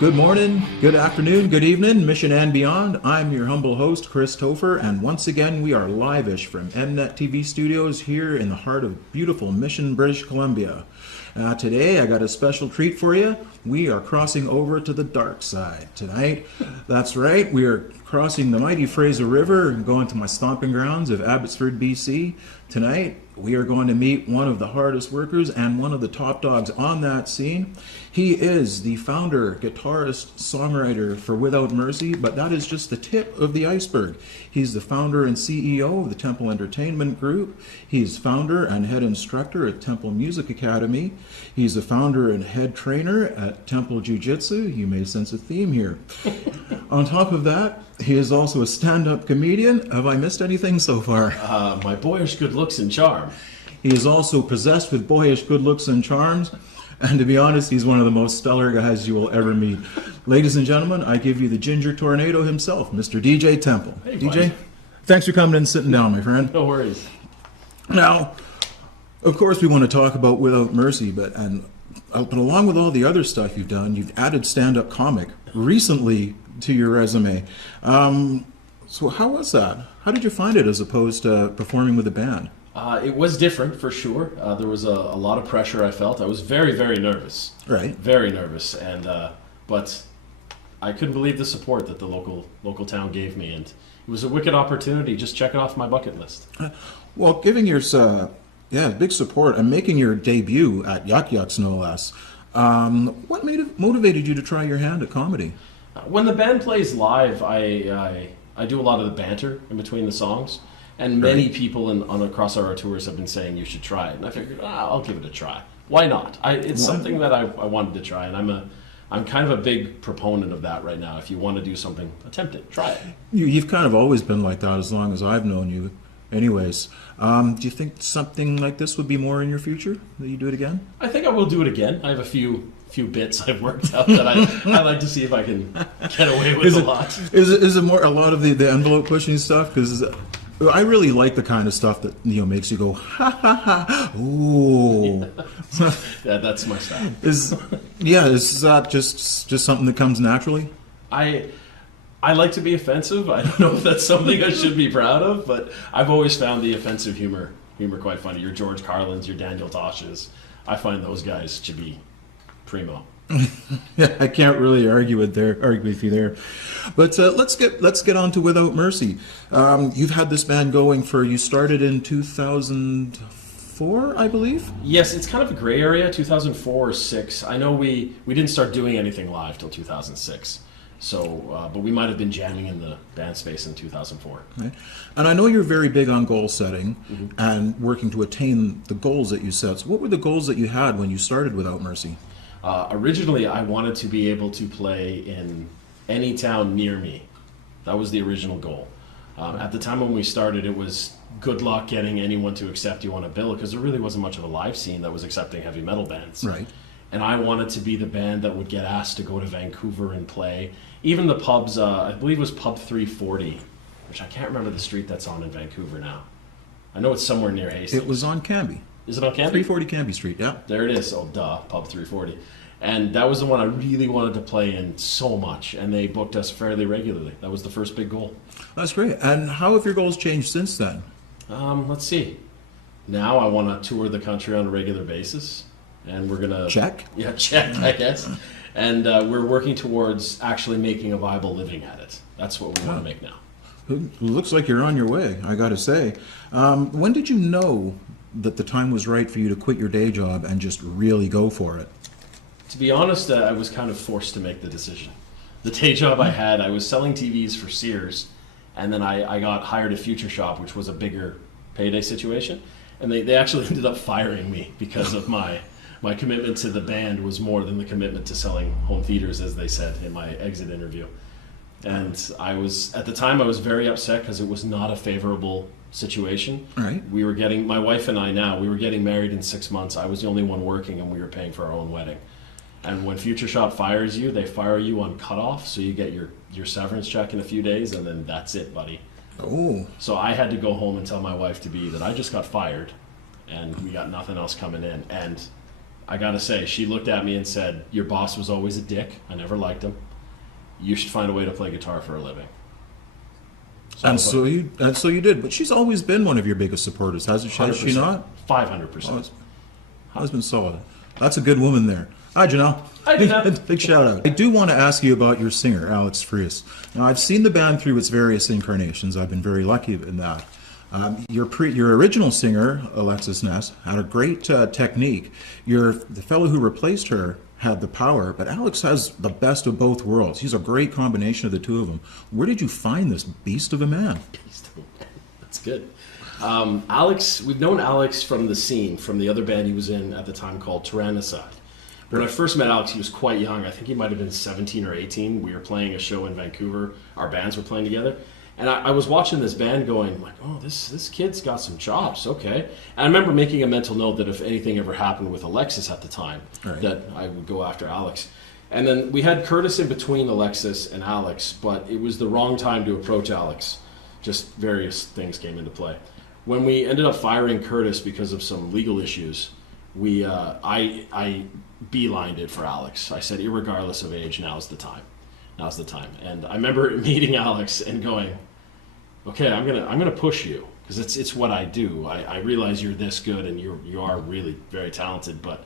Good morning, good afternoon, good evening, Mission and beyond. I'm your humble host, Chris Topher, and once again we are live-ish from MNETTV studios here in the heart of beautiful Mission, British Columbia. Today I got a special treat for you. We are crossing over to the dark side tonight. That's right, we are crossing the mighty Fraser River and going to my stomping grounds of Abbotsford, BC. Tonight we are going to meet one of the hardest workers and one of the top dogs on that scene. He is the founder, guitarist, songwriter for Without Mercy, but that is just the tip of the iceberg. He's the founder and CEO of the Temple Entertainment Group. He's founder and head instructor at Temple Music Academy. He's the founder and head trainer at Temple Jiu-Jitsu. You may sense a theme here. On top of that, he is also a stand-up comedian. Have I missed anything so far? My boyish good looks and charm. He is also possessed with boyish good looks and charms. And to be honest, he's one of the most stellar guys you will ever meet. Ladies and gentlemen, I give you the Ginger Tornado himself, Mr. DJ Temple. Hey, DJ, buddy. thanks for coming and sitting down, my friend. No worries. Now, of course, we want to talk about Without Mercy, but along with all the other stuff you've done, you've added stand-up comic recently to your resume. So how was that? How did you find it as opposed to performing with a band? It was different for sure. There was a lot of pressure I felt. I was very, very nervous. Right. Very nervous, and but I couldn't believe the support that the local town gave me, and it was a wicked opportunity. Just check it off my bucket list. Well, giving your big support and making your debut at Yuck Yucks, no less. What motivated you to try your hand at comedy? When the band plays live, I do a lot of the banter in between the songs. And many people across our tours have been saying you should try it, and I figured I'll give it a try. Why not? It's something that I wanted to try, and I'm kind of a big proponent of that right now. If you want to do something, attempt it, try it. You've kind of always been like that as long as I've known you. Anyways, do you think something like this would be more in your future? That you do it again? I think I will do it again. I have a few bits I've worked out that I like to see if I can get away with a lot. Is it more a lot of the envelope pushing stuff? Because I really like the kind of stuff that makes you go ha ha ha. Ooh. Yeah, that's my style. Is that just something that comes naturally? I like to be offensive. I don't know if that's something I should be proud of, but I've always found the offensive humor quite funny. Your George Carlins, your Daniel Tosches. I find those guys to be primo. Yeah, I can't really argue with you there. But let's get on to Without Mercy. You've had this band going you started in 2004, I believe? Yes, it's kind of a gray area, 2004 or 6. I know we didn't start doing anything live till 2006. So, but we might have been jamming in the band space in 2004. Okay. And I know you're very big on goal setting and working to attain the goals that you set. So what were the goals that you had when you started Without Mercy? Originally, I wanted to be able to play in any town near me. That was the original goal. At the time when we started, it was good luck getting anyone to accept you on a bill because there really wasn't much of a live scene that was accepting heavy metal bands. Right. And I wanted to be the band that would get asked to go to Vancouver and play. Even the pubs, I believe it was Pub 340, which I can't remember the street that's on in Vancouver now. I know it's somewhere near Hastings. It was on Cambie. Is it on Cambie? 340 Cambie Street, yeah. There it is. Oh, duh, Pub 340. And that was the one I really wanted to play in so much, and they booked us fairly regularly. That was the first big goal. That's great. And how have your goals changed since then? Let's see. Now I want to tour the country on a regular basis, and we're going to... Check? Yeah, check, I guess. And we're working towards actually making a viable living at it. That's what we want to make now. It looks like you're on your way, I got to say. When did you know that the time was right for you to quit your day job and just really go for it? To be honest, I was kind of forced to make the decision. The day job I had, I was selling TVs for Sears, and then I got hired at Future Shop, which was a bigger payday situation, and they actually ended up firing me because of my commitment to the band was more than the commitment to selling home theaters, as they said in my exit interview. And at the time I was very upset because it was not a favorable situation. Right. We were getting, my wife and I now, we were getting married in 6 months. I was the only one working, and we were paying for our own wedding. And when Future Shop fires you, they fire you on cutoff, so you get your severance check in a few days, and then that's it, buddy. Oh. So I had to go home and tell my wife that I just got fired, and we got nothing else coming in. And I gotta say, she looked at me and said, "Your boss was always a dick. I never liked him. You should find a way to play guitar for a living." And so you did. But she's always been one of your biggest supporters, hasn't she? Has she not? 500%. Husband solid. That's a good woman there. Hi, Janelle. Hi, Janelle. Big shout out. I do want to ask you about your singer, Alex Frias. Now, I've seen the band through its various incarnations. I've been very lucky in that. Your original singer, Alexis Ness, had a great technique. The fellow who replaced her had the power, but Alex has the best of both worlds. He's a great combination of the two of them. Where did you find this beast of a man? Beast of a man. That's good. Alex, we've known Alex from the scene, from the other band he was in at the time called Tyrannicide. When I first met Alex, he was quite young. I think he might have been 17 or 18. We were playing a show in Vancouver. Our bands were playing together. And I was watching this band going, like, oh, this kid's got some chops, okay. And I remember making a mental note that if anything ever happened with Alexis at the time, that I would go after Alex. And then we had Curtis in between Alexis and Alex, but it was the wrong time to approach Alex. Just various things came into play. When we ended up firing Curtis because of some legal issues, I beelined it for Alex. I said, irregardless of age, now's the time. Now's the time. And I remember meeting Alex and going, okay, I'm gonna push you because it's what I do. I realize you're this good and you are really very talented, but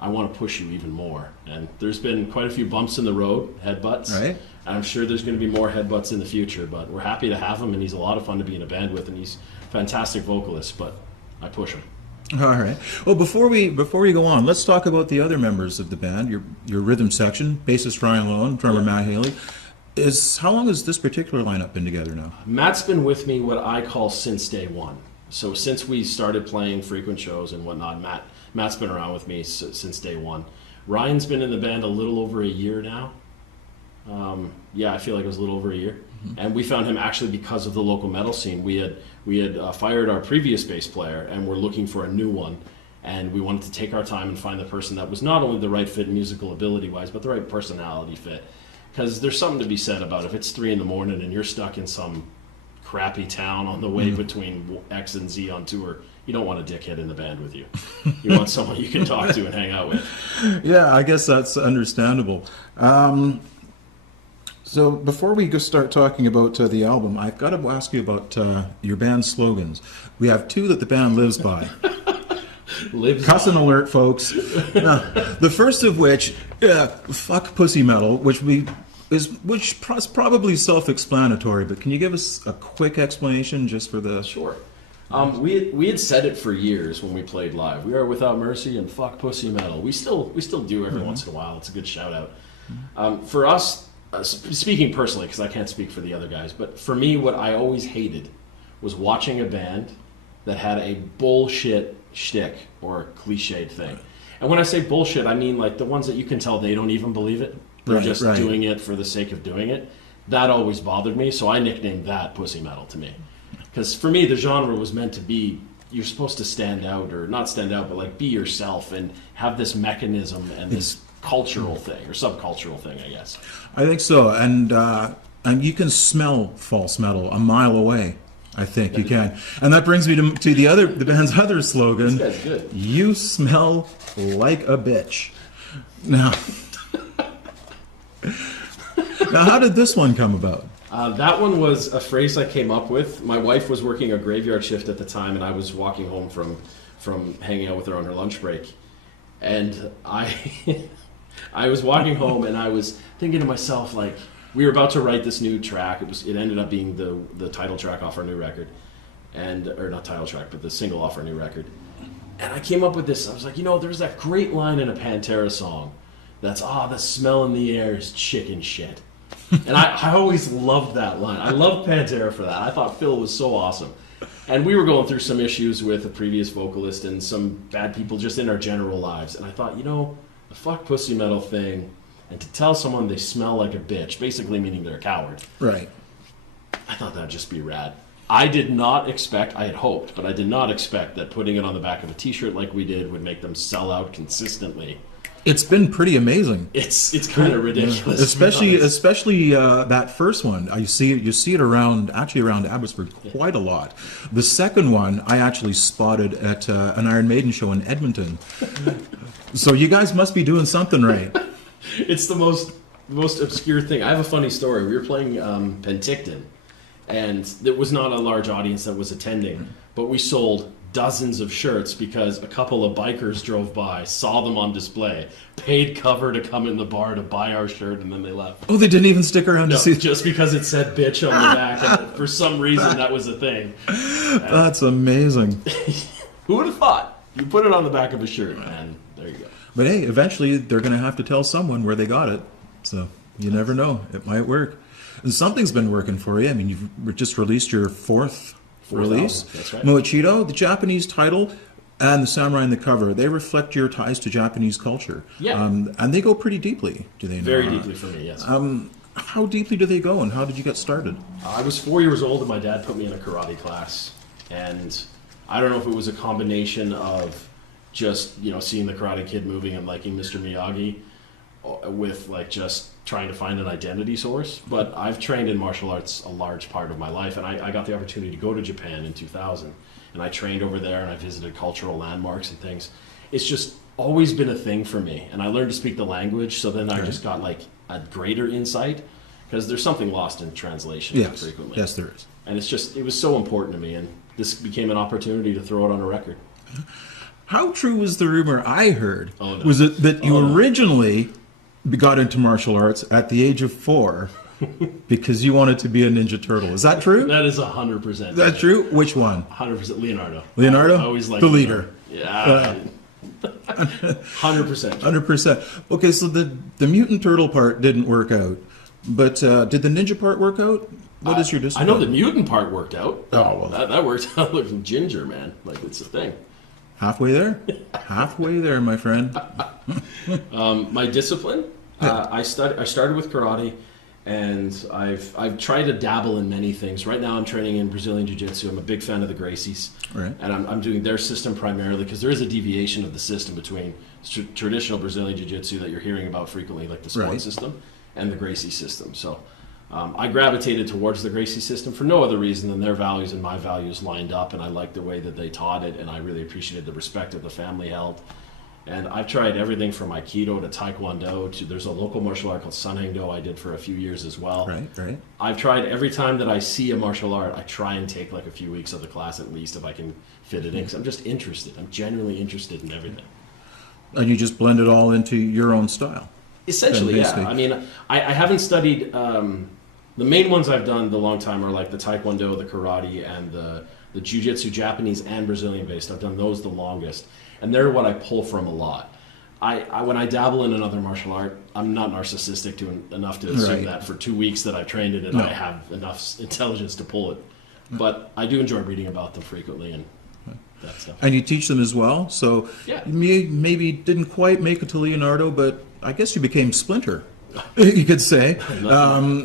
I want to push you even more. And there's been quite a few bumps in the road, headbutts. Right. And I'm sure there's going to be more headbutts in the future, but we're happy to have him, and he's a lot of fun to be in a band with, and he's a fantastic vocalist, but I push him. All right. Well, before we go on, let's talk about the other members of the band. Your rhythm section, bassist Ryan Lone, drummer Matt Haley. How long has this particular lineup been together now? Matt's been with me what I call since day one. So since we started playing frequent shows and whatnot, Matt's been around with me since day one. Ryan's been in the band a little over a year now. Yeah, I feel like it was a little over a year. Mm-hmm. And we found him actually because of the local metal scene. We had fired our previous bass player, and we're looking for a new one. And we wanted to take our time and find the person that was not only the right fit musical ability-wise, but the right personality fit. Because there's something to be said about if it's 3 a.m. and you're stuck in some crappy town on the way between X and Z on tour, you don't want a dickhead in the band with you. You want someone you can talk to and hang out with. Yeah, I guess that's understandable. So before we go start talking about the album, I've got to ask you about your band slogans. We have 2 that the band lives by. Cussing alert, folks. The first of which, fuck pussy metal, which is probably self-explanatory, but can you give us a quick explanation just for the... Sure. We had said it for years when we played live. We are without mercy and fuck pussy metal. We still do every once in a while. It's a good shout out. For us, speaking personally, because I can't speak for the other guys, but for me, what I always hated was watching a band that had a bullshit shtick or cliched thing. And when I say bullshit, I mean like the ones that you can tell they don't even believe it. They're just doing it for the sake of doing it. That always bothered me, so I nicknamed that pussy metal to me. Because for me, the genre was meant to be, you're supposed to stand out, or not stand out, but like be yourself and have this mechanism and this cultural thing, or subcultural thing, I guess. I think so, and you can smell false metal a mile away. I think you can, and that brings me to the band's other slogan. This guy's good. You smell like a bitch. Now, how did this one come about? That one was a phrase I came up with. My wife was working a graveyard shift at the time, and I was walking home from hanging out with her on her lunch break, and I was walking home, and I was thinking to myself, like, we were about to write this new track. It ended up being the title track off our new record, or not title track, but the single off our new record. And I came up with this. I was like, there's that great line in a Pantera song that's, the smell in the air is chicken shit. And I always loved that line. I loved Pantera for that. I thought Phil was so awesome. And we were going through some issues with a previous vocalist and some bad people just in our general lives. And I thought, the fuck pussy metal thing, and to tell someone they smell like a bitch, basically meaning they're a coward. Right. I thought that'd just be rad. I had hoped, but I did not expect that putting it on the back of a t-shirt like we did would make them sell out consistently. It's been pretty amazing. It's kind of ridiculous, Especially that first one. You see it around Abbotsford quite a lot. The second one I actually spotted at an Iron Maiden show in Edmonton. So you guys must be doing something right. It's the most obscure thing. I have a funny story. We were playing Penticton, and there was not a large audience that was attending, but we sold dozens of shirts because a couple of bikers drove by, saw them on display, paid cover to come in the bar to buy our shirt, and then they left. Oh, they didn't even stick around to see it? Just because it said bitch on the back. And for some reason, that was a thing. That's amazing. Who would have thought? You put it on the back of a shirt, and there you go. But hey, eventually they're going to have to tell someone where they got it. So you never know. It might work. And something's been working for you. I mean, you've just released your fourth release. That's right. Mochito, the Japanese title, and the samurai in the cover, they reflect your ties to Japanese culture. Yeah. And they go pretty deeply, do they not? Very deeply for me, yes. How deeply do they go, and how did you get started? I was 4 years old, and my dad put me in a karate class. And I don't know if it was a combination of just, seeing the Karate Kid moving and liking Mr. Miyagi with, just trying to find an identity source. But I've trained in martial arts a large part of my life, and I got the opportunity to go to Japan in 2000. And I trained over there, and I visited cultural landmarks and things. It's just always been a thing for me. And I learned to speak the language, so then I just got, a greater insight. Because there's something lost in translation frequently. Yes, there is. And it was so important to me, and this became an opportunity to throw it on a record. How true was the rumor I heard? Oh, no. Was it that you originally got into martial arts at the age of 4 because you wanted to be a Ninja Turtle? Is that true? That is 100%. Is that true? Which one? 100% Leonardo. Leonardo? I always liked the leader. Yeah. 100%. 100%. Okay, so the mutant turtle part didn't work out, but did the ninja part work out? What is your discipline? I know the mutant part worked out. Oh, well. That worked out. Look, ginger, man. It's a thing. Halfway there? Halfway there, my friend. My discipline? I started with karate, and I've tried to dabble in many things. Right now I'm training in Brazilian Jiu-Jitsu. I'm a big fan of the Gracies. Right. And I'm doing their system primarily because there is a deviation of the system between traditional Brazilian Jiu-Jitsu that you're hearing about frequently, like the sport system, and the Gracie system. So I gravitated towards the Gracie system for no other reason than their values and my values lined up, and I liked the way that they taught it, and I really appreciated the respect that the family held. And I've tried everything from Aikido to Taekwondo to there's a local martial art called Sanheng-do I did for a few years as well. Right. I've tried every time that I see a martial art, I try and take a few weeks of the class at least if I can fit it in, because I'm just interested. I'm genuinely interested in everything. And you just blend it all into your own style? Essentially, yeah. I mean, I haven't studied... the main ones I've done the long time are the Taekwondo, the Karate, and the Jiu-Jitsu, Japanese and Brazilian based. I've done those the longest. And they're what I pull from a lot. When I dabble in another martial art, I'm not narcissistic enough to assume that for 2 weeks that I've trained in it, I have enough intelligence to pull it. But I do enjoy reading about them frequently and that stuff. And you teach them as well? So you maybe didn't quite make it to Leonardo, but I guess you became Splinter, you could say,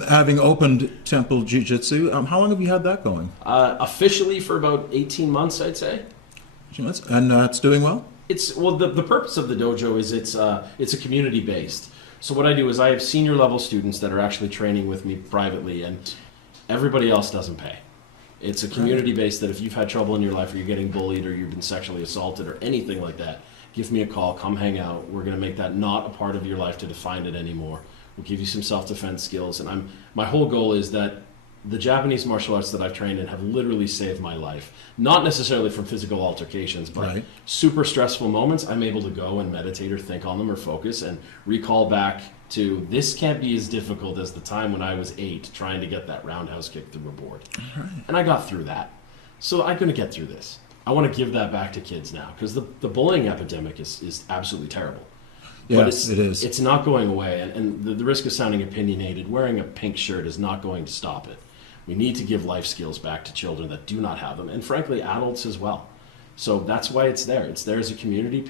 having opened Temple Jiu-Jitsu. How long have you had that going? Officially for about 18 months, I'd say. And it's doing well? The purpose of the dojo is it's a community based. So what I do is I have senior level students that are actually training with me privately, and everybody else doesn't pay. It's a community based that if you've had trouble in your life, or you're getting bullied, or you've been sexually assaulted, or anything like that, give me a call, come hang out. We're going to make that not a part of your life to define it anymore. We'll give you some self-defense skills, and my whole goal is that the Japanese martial arts that I've trained in have literally saved my life. Not necessarily from physical altercations, but super stressful moments, I'm able to go and meditate or think on them or focus and recall back to this can't be as difficult as the time when I was 8 trying to get that roundhouse kick through a board. And I got through that. So I'm going to get through this. I want to give that back to kids now because the bullying epidemic is absolutely terrible. Yeah, but it is. It's not going away, and the risk of sounding opinionated, wearing a pink shirt is not going to stop it. We need to give life skills back to children that do not have them, and frankly, adults as well. So that's why it's there. It's there as a community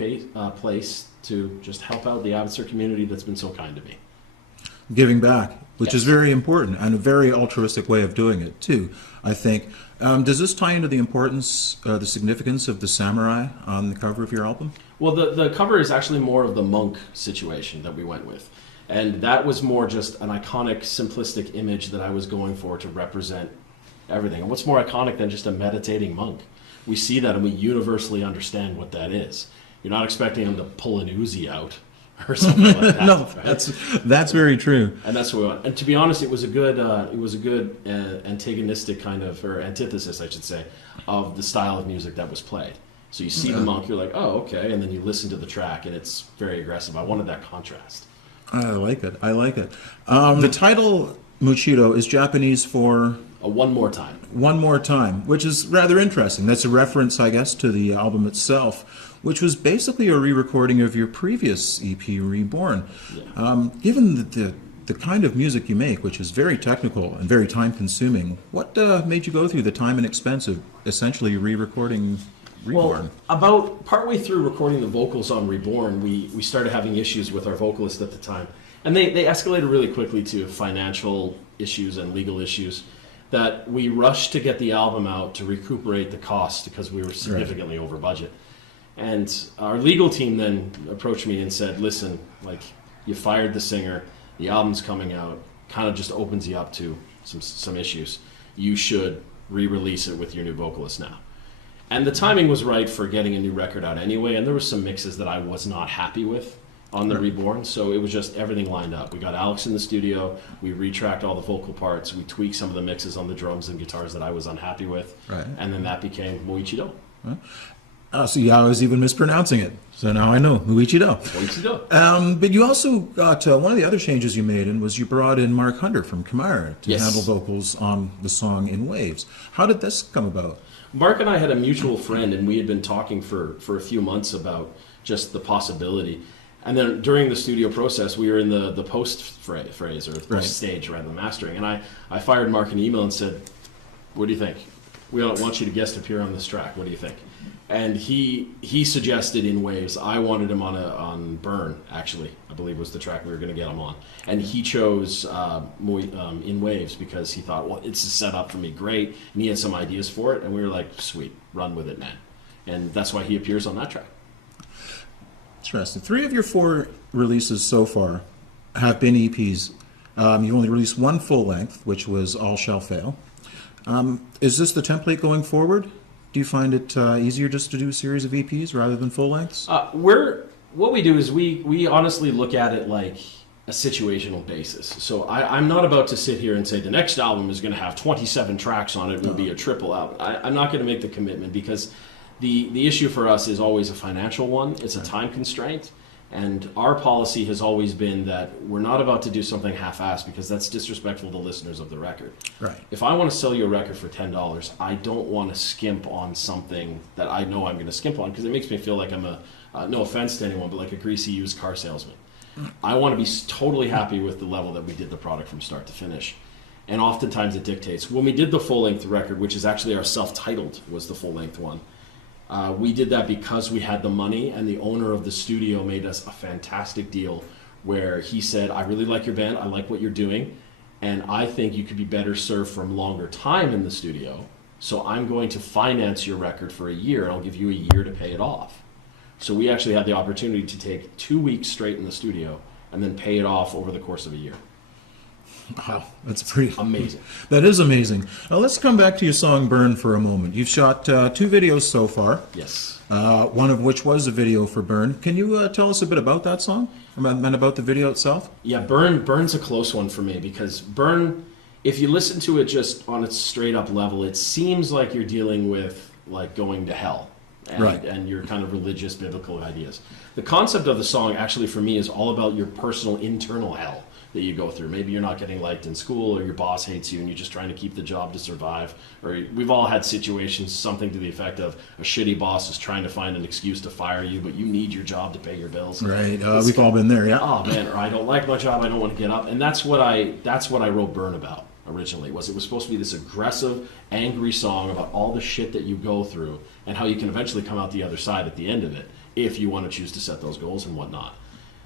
place to just help out the Abbotsford community that's been so kind to me. Giving back. which Yes. is very important and a very altruistic way of doing it too, I think. Does this tie into the importance, the significance of the samurai on the cover of your album? Well, the cover is actually more of the monk situation that we went with. And that was more just an iconic, simplistic image that I was going for to represent everything. And what's more iconic than just a meditating monk? We see that and we universally understand what that is. You're not expecting him to pull an Uzi out or something like that. No, right? that's very true. And that's what we want. And to be honest, it was a good antagonistic kind of, or antithesis, I should say, of the style of music that was played. So you see the monk, you're like, oh, okay, and then you listen to the track, and it's very aggressive. I wanted that contrast. I like it. I like it. The title Mochito is Japanese for One more time. One More Time, which is rather interesting. That's a reference, I guess, to the album itself, which was basically a re-recording of your previous EP, Reborn. Yeah. Given the kind of music you make, which is very technical and very time-consuming, what made you go through the time and expense of essentially re-recording Reborn? Well, about partway through recording the vocals on Reborn, we started having issues with our vocalist at the time. And they escalated really quickly to financial issues and legal issues that we rushed to get the album out to recuperate the cost because we were significantly over budget. And our legal team then approached me and said, listen, like, you fired the singer, the album's coming out, kind of just opens you up to some issues. You should re-release it with your new vocalist now. And the timing was right for getting a new record out anyway, and there were some mixes that I was not happy with on the Reborn, so it was just everything lined up. We got Alex in the studio, we retracked all the vocal parts, we tweaked some of the mixes on the drums and guitars that I was unhappy with, and then that became Mochito. So yeah, I was even mispronouncing it. So now I know, Mochito. Mochito. But you also got, one of the other changes you made was you brought in Mark Hunter from Kamara to handle vocals on the song In Waves. How did this come about? Mark and I had a mutual friend, and we had been talking for a few months about just the possibility. And then during the studio process, we were in the post phrase, or post stage, rather than mastering. And I fired Mark an email and said, what do you think? We want you to guest appear on this track. What do you think? And he suggested In Waves. I wanted him on Burn, actually, I believe was the track we were going to get him on. And he chose In Waves because he thought, well, it's a setup for me, great. And he had some ideas for it, and we were like, sweet, run with it, man. And that's why he appears on that track. Interesting. 3 of your 4 releases so far have been EPs. You only released 1 full length, which was All Shall Fail. Is this the template going forward? Do you find it easier just to do a series of EPs rather than full lengths? What we do is we honestly look at it like a situational basis. So I'm not about to sit here and say the next album is going to have 27 tracks on it and will be a triple album. I'm not going to make the commitment because the issue for us is always a financial one. It's a time constraint. And our policy has always been that we're not about to do something half-assed because that's disrespectful to listeners of the record. Right. If I want to sell you a record for $10, I don't want to skimp on something that I know I'm going to skimp on because it makes me feel like I'm no offense to anyone, but like a greasy used car salesman. I want to be totally happy with the level that we did the product from start to finish. And oftentimes it dictates. When we did the full-length record, which is actually our self-titled was the full-length one, we did that because we had the money, and the owner of the studio made us a fantastic deal where he said, I really like your band, I like what you're doing, and I think you could be better served from longer time in the studio, so I'm going to finance your record for a year, and I'll give you a year to pay it off. So we actually had the opportunity to take 2 weeks straight in the studio and then pay it off over the course of a year. Wow, that's pretty amazing. That is amazing. Now let's come back to your song Burn for a moment. You've shot 2 videos so far. Yes. One of which was a video for Burn. Can you tell us a bit about that song and about the video itself? Yeah, Burn's a close one for me because Burn, if you listen to it just on its straight up level, it seems like you're dealing with like going to hell. And your kind of religious biblical ideas. The concept of the song actually for me is all about your personal internal hell that you go through. Maybe you're not getting liked in school, or your boss hates you and you're just trying to keep the job to survive. Or we've all had situations, something to the effect of a shitty boss is trying to find an excuse to fire you, but you need your job to pay your bills. Right, we've all been there, yeah. Oh man, or I don't like my job, I don't want to get up. And that's what I wrote Burn about originally. It was supposed to be this aggressive, angry song about all the shit that you go through and how you can eventually come out the other side at the end of it if you want to choose to set those goals and whatnot.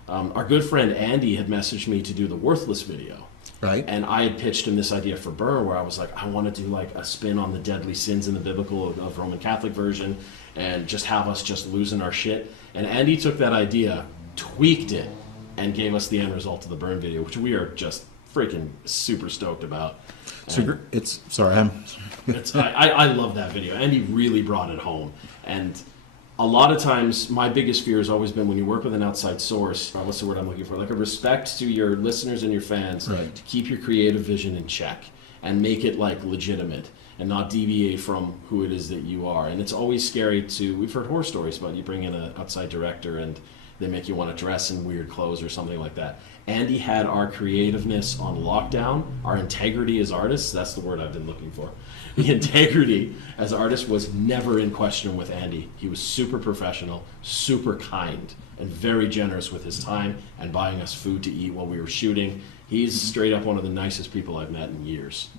our good friend Andy had messaged me to do the Worthless video. Right. And I had pitched him this idea for Burr where I was like, I want to do like a spin on the deadly sins in the biblical of Roman Catholic version and just have us just losing our shit. And Andy took that idea, tweaked it, and gave us the end result of the Burn video, which we are just freaking super stoked about. So it's sorry, I love that video. Andy really brought it home. And a lot of times, my biggest fear has always been when you work with an outside source, what's the word I'm looking for? Like a respect to your listeners and your fans, Right. to keep your creative vision in check and make it like legitimate and not deviate from who it is that you are. And it's always scary we've heard horror stories about you bring in an outside director and they make you want to dress in weird clothes or something like that. Andy had our creativeness on lockdown, our integrity as artists, that's the word I've been looking for. The integrity as artists was never in question with Andy. He was super professional, super kind, and very generous with his time and buying us food to eat while we were shooting. He's straight up one of the nicest people I've met in years.